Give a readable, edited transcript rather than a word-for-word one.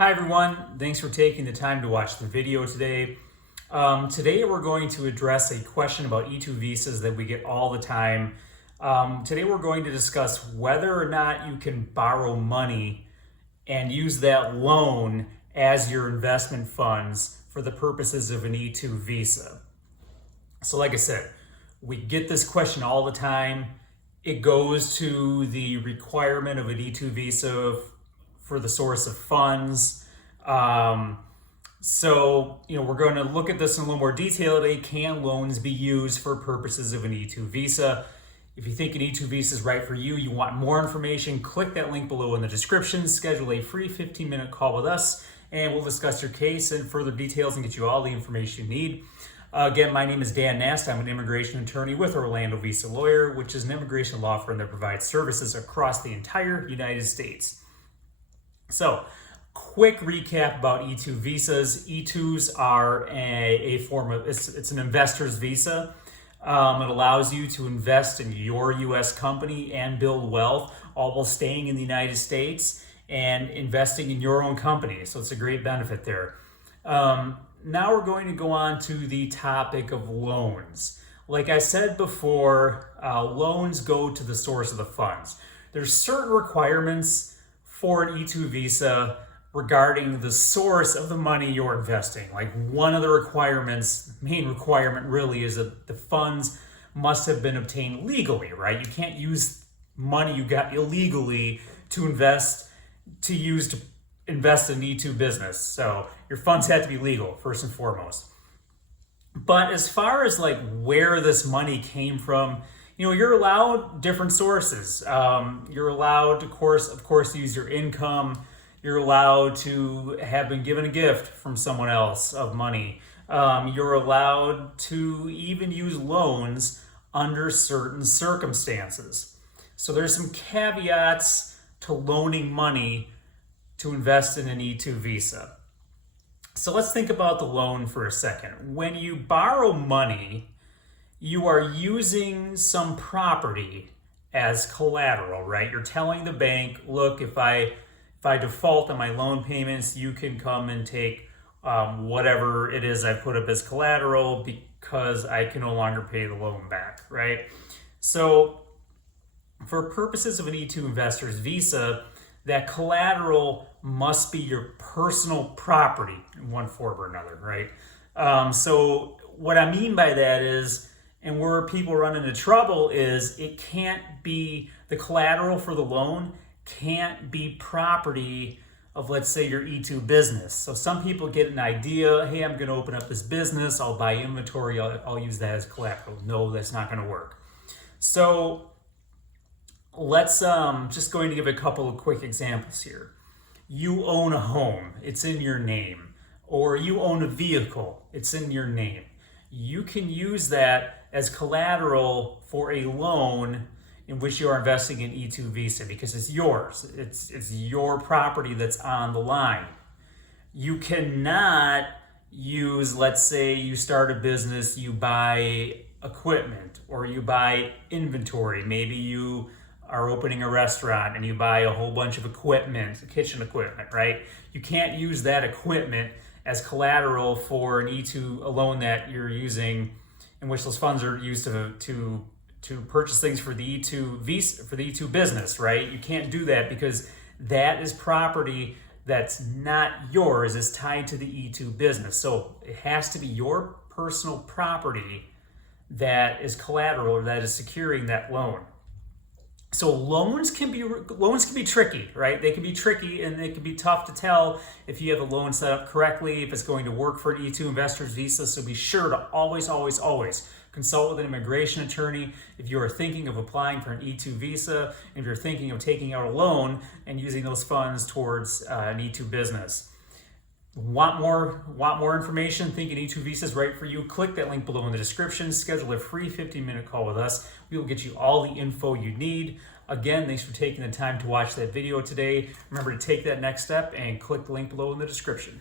Hi everyone, thanks for taking the time to watch the video today. Today we're going to address a question about E-2 visas that we get all the time. Today we're going to discuss whether or not you can borrow money and use that loan as your investment funds for the purposes of an E-2 visa. So like I said, we get this question all the time. It goes to the requirement of an E-2 visa for the source of funds. We're going to look at this in a little more detail today. Can loans be used for purposes of an E-2 visa? If you think an E-2 visa is right for you, you want more information, click that link below in the description, schedule a free 15-minute call with us, and we'll discuss your case and further details and get you all the information you need. Again, my name is Dan Nast. I'm an immigration attorney with Orlando Visa Lawyer, which is an immigration law firm that provides services across the entire United States. So, quick recap about E-2 visas. E-2s are a form of, it's an investor's visa. It allows you to invest in your U.S. company and build wealth, all while staying in the United States and investing in your own company. So it's a great benefit there. Now we're going to go on to the topic of loans. Like I said before, loans go to the source of the funds. There's certain requirements for an E-2 visa regarding the source of the money you're investing. Like one of the requirements, main requirement really, is that the funds must have been obtained legally, right? You can't use money you got illegally to invest in an E-2 business. So your funds have to be legal first and foremost. But as far as like where this money came from, you're allowed different sources. You're allowed, of course, use your income. You're allowed to have been given a gift from someone else of money. You're allowed to even use loans under certain circumstances. So there's some caveats to loaning money to invest in an E-2 visa. So let's think about the loan for a second. When you borrow money, you are using some property as collateral, right? You're telling the bank, look, if I default on my loan payments, you can come and take whatever it is I put up as collateral because I can no longer pay the loan back, right? So for purposes of an E-2 investor's visa, that collateral must be your personal property in one form or another, right? So what I mean by that is, and where people run into trouble is, it can't be, the collateral for the loan can't be property of, let's say, your E-2 business. So some people get an idea, hey, I'm going to open up this business, I'll buy inventory, I'll use that as collateral. No, that's not going to work. So let's just going to give a couple of quick examples here. You own a home, it's in your name, or you own a vehicle, it's in your name. You can use that as collateral for a loan in which you are investing in E-2 visa because it's yours. It's your property that's on the line. You cannot use, let's say you start a business, you buy equipment or you buy inventory. Maybe you are opening a restaurant and you buy a whole bunch of equipment, kitchen equipment, right? You can't use that equipment as collateral for an E-2, a loan that you're using, in which those funds are used to purchase things for the E-2 visa, for the E-2 business, right? You can't do that because that is property that's not yours, is tied to the E-2 business. So it has to be your personal property that is collateral or that is securing that loan. So loans can be tricky, right? They can be tricky and they can be tough to tell if you have a loan set up correctly, if it's going to work for an E-2 investor's visa. So be sure to always consult with an immigration attorney if you are thinking of applying for an E-2 visa, if you're thinking of taking out a loan and using those funds towards an E-2 business. Want more information? Think an E-2 visa is right for you? Click that link below in the description. Schedule a free 15-minute call with us. We will get you all the info you need. Again, thanks for taking the time to watch that video today. Remember to take that next step and click the link below in the description.